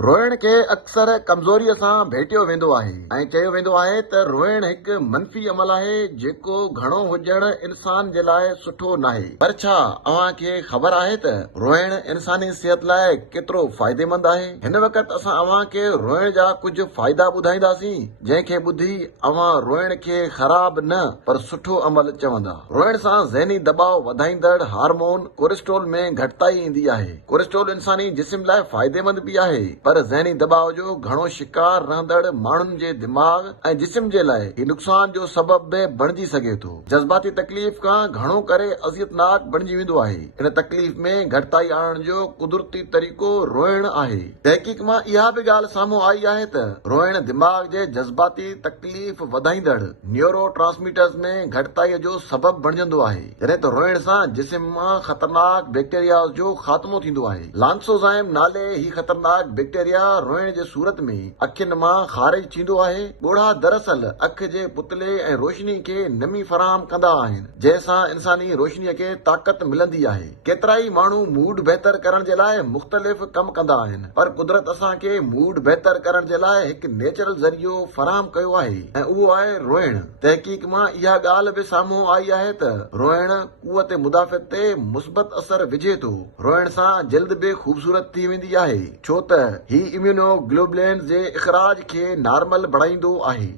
रोइण खे अक्सर कमज़ोरीअ सां भेटियो वेंदो आहे ऐं चयो वेंदो आहे त रोइण हिकु मनफ़ी अमल आहे जेको घणो हुजण इंसान जे लाइ सुठो नाहे। पर छा अव्हां खे ख़बर आहे त रोइण इंसानी सिहत लाइ केतिरो फ़ाइदेमंद आहे? हिन वक़्तु असां अव्हां खे रोइण जा कुझु फ़ाइदा ॿुधाईंदासीं जंहिंखे ॿुधी अव्हां रोइण खे ख़राब न पर सुठो अमल चवंदा। रोइण सां ज़हनी दबाव वधाईंदड़ हार्मोन कोलेस्ट्रॉल में घटिताई ईंदी आहे। कोलेस्ट्रॉल इंसानी जिस्म लाइ फ़ाइदेमंद बि आहे, पर ज़हनी दबाव जो घणो शिकार रहंदड़ माण्हुनि जे दिमाग़ ऐं जिस्म जे लाइ ही नुक़सान जो सबब बि बणिजी सघे थो। जज़्बाती तकलीफ़ खां घणो करे अज़ियतनाक बणिजी वेंदो आहे। इन तकलीफ़ में घटिताई आणण जो कुदरती तरीक़ो रोइण आहे। तहक़ीक़ मां इहा बि ॻाल्हि साम्हूं आई आहे त रोइण दिमाग़ जे जज़्बाती तकलीफ़ वधाईंदड़ न्यूरो ट्रांसमीटर्स में घटिताईअ जो सबब बणिजंदो आहे, जॾहिं त रोइण सां जिस्म मां ख़तरनाक बैक्टीरिया जो ख़ात्मो थींदो आहे। लांसोज़ाइम नाले ही ख़तरनाक बैक्टीरिया रोइण जे सूरत में अखियुनि मां ख़ारिज थींदो आहे। ॻोढ़ा दरअसल अखि जे पुतले ऐं रोशनी खे नमी फराहम कंदा आहिनि, जंहिंसां इंसानी रोशनीअ खे ताक़त मिलंदी आहे। केतिराई माण्हू मूड बहितर करण जे लाइ मुख़्तलिफ़ कम कंदा आहिनि, पर कुदरत असां खे मूड बहितर करण जे लाइ हिकु नेचुरल ज़रियो फराहम कयो आहे ऐं उहो आहे रोइण। तहक़ीक़ मां इहा ॻाल्हि बि साम्हूं आई आहे त रोइण क़ुव्वत मुदाफ़त ते मुस्बत असर विझे थो। रोइण सां जल्द बि ख़ूबसूरत थी वेंदी आहे, छो त ही इम्यूनोग्लोबुलिन जे इख़राज खे नॉर्मल बणाईंदो आहे।